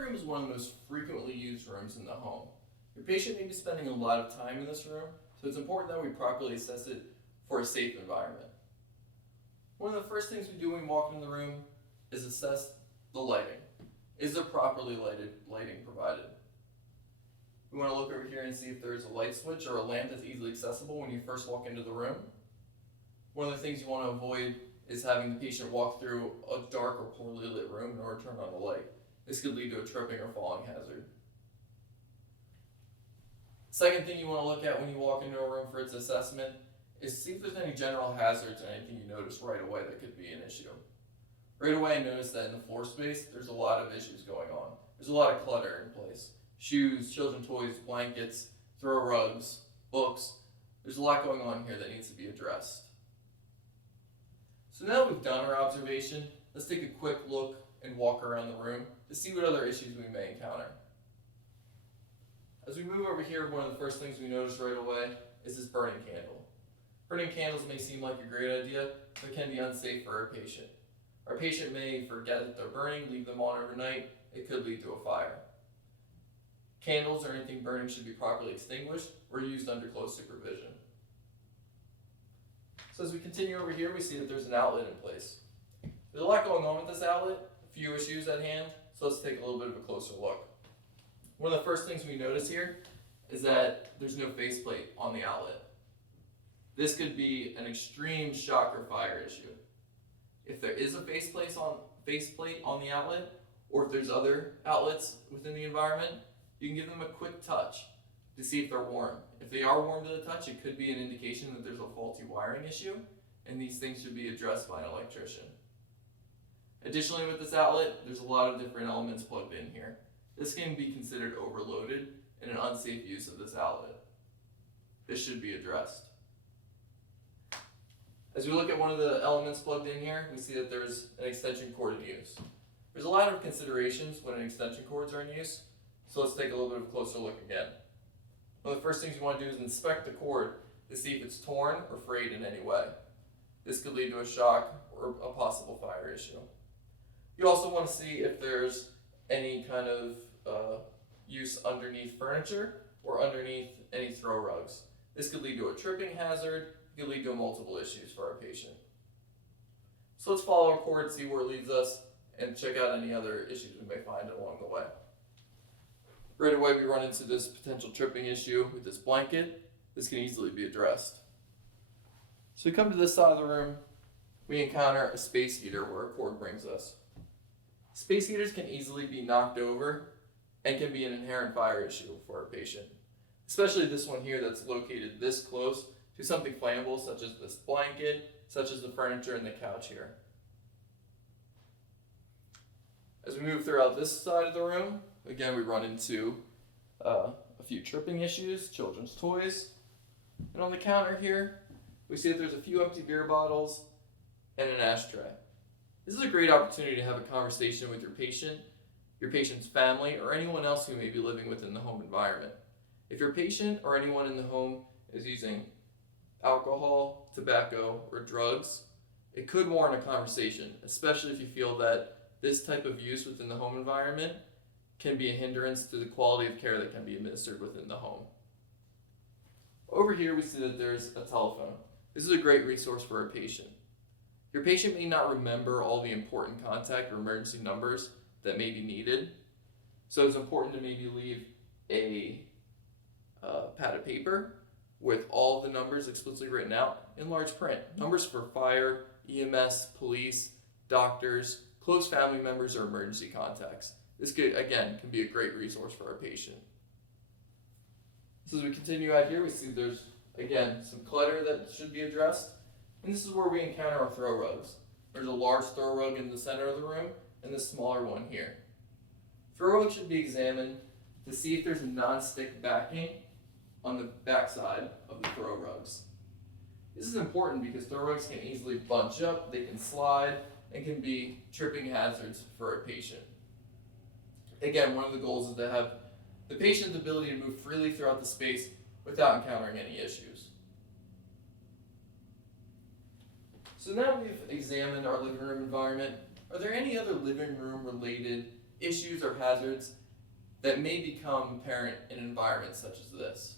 room is one of the most frequently used rooms in the home. Your patient may be spending a lot of time in this room, so it's important that we properly assess it for a safe environment. One of the first things we do when we walk into the room is assess the lighting. Is there properly lighting provided? We want to look over here and see if there's a light switch or a lamp that's easily accessible when you first walk into the room. One of the things you want to avoid is having the patient walk through a dark or poorly lit room in order to turn on the light. This could lead to a tripping or falling hazard. Second thing you want to look at when you walk into a room for its assessment is see if there's any general hazards or anything you notice right away that could be an issue. Right away I noticed that in the floor space there's a lot of issues going on. There's a lot of clutter in place. Shoes, children's toys, blankets, throw rugs, books. There's a lot going on here that needs to be addressed. So now that we've done our observation, let's take a quick look and walk around the room to see what other issues we may encounter. As we move over here, one of the first things we notice right away is this burning candle. Burning candles may seem like a great idea, but can be unsafe for our patient. Our patient may forget that they're burning, leave them on overnight. It could lead to a fire. Candles or anything burning should be properly extinguished or used under close supervision. So as we continue over here, we see that there's an outlet in place. There's a lot going on with this outlet, a few issues at hand, so let's take a little bit of a closer look. One of the first things we notice here is that there's no faceplate on the outlet. This could be an extreme shock or fire issue. If there is a faceplate on the outlet, or if there's other outlets within the environment, you can give them a quick touch to see if they're warm. If they are warm to the touch, it could be an indication that there's a faulty wiring issue, and these things should be addressed by an electrician. Additionally, with this outlet, there's a lot of different elements plugged in here. This can be considered overloaded and an unsafe use of this outlet. This should be addressed. As we look at one of the elements plugged in here, we see that there's an extension cord in use. There's a lot of considerations when extension cords are in use, so let's take a little bit of a closer look again. One of the first things you want to do is inspect the cord to see if it's torn or frayed in any way. This could lead to a shock or a possible fire issue. You also want to see if there's any kind of use underneath furniture or underneath any throw rugs. This could lead to a tripping hazard. It could lead to multiple issues for our patient. So let's follow our cord, see where it leads us, and check out any other issues we may find along the way. Right away we run into this potential tripping issue with this blanket. This can easily be addressed. So we come to this side of the room, we encounter a space heater where a cord brings us. Space heaters can easily be knocked over and can be an inherent fire issue for our patient. Especially this one here that's located this close to something flammable such as this blanket, such as the furniture and the couch here. As we move throughout this side of the room, again we run into a few tripping issues, children's toys. And on the counter here, we see that there's a few empty beer bottles and an ashtray. This is a great opportunity to have a conversation with your patient's family, or anyone else who may be living within the home environment. If your patient or anyone in the home is using alcohol, tobacco, or drugs, it could warrant a conversation, especially if you feel that this type of use within the home environment can be a hindrance to the quality of care that can be administered within the home. Over here we see that there's a telephone. This is a great resource for a patient. Your patient may not remember all the important contact or emergency numbers that may be needed, so it's important to maybe leave a pad of paper with all the numbers explicitly written out in large print. Numbers for fire, EMS, police, doctors, close family members, or emergency contacts. This could, again, can be a great resource for our patient. So as we continue out here, we see there's, again, some clutter that should be addressed. And this is where we encounter our throw rugs. There's a large throw rug in the center of the room and this smaller one here. Throw rugs should be examined to see if there's a non-stick backing on the backside of the throw rugs. This is important because throw rugs can easily bunch up, they can slide, and can be tripping hazards for a patient. Again, one of the goals is to have the patient's ability to move freely throughout the space without encountering any issues. So now we've examined our living room environment. Are there any other living room related issues or hazards that may become apparent in environments such as this.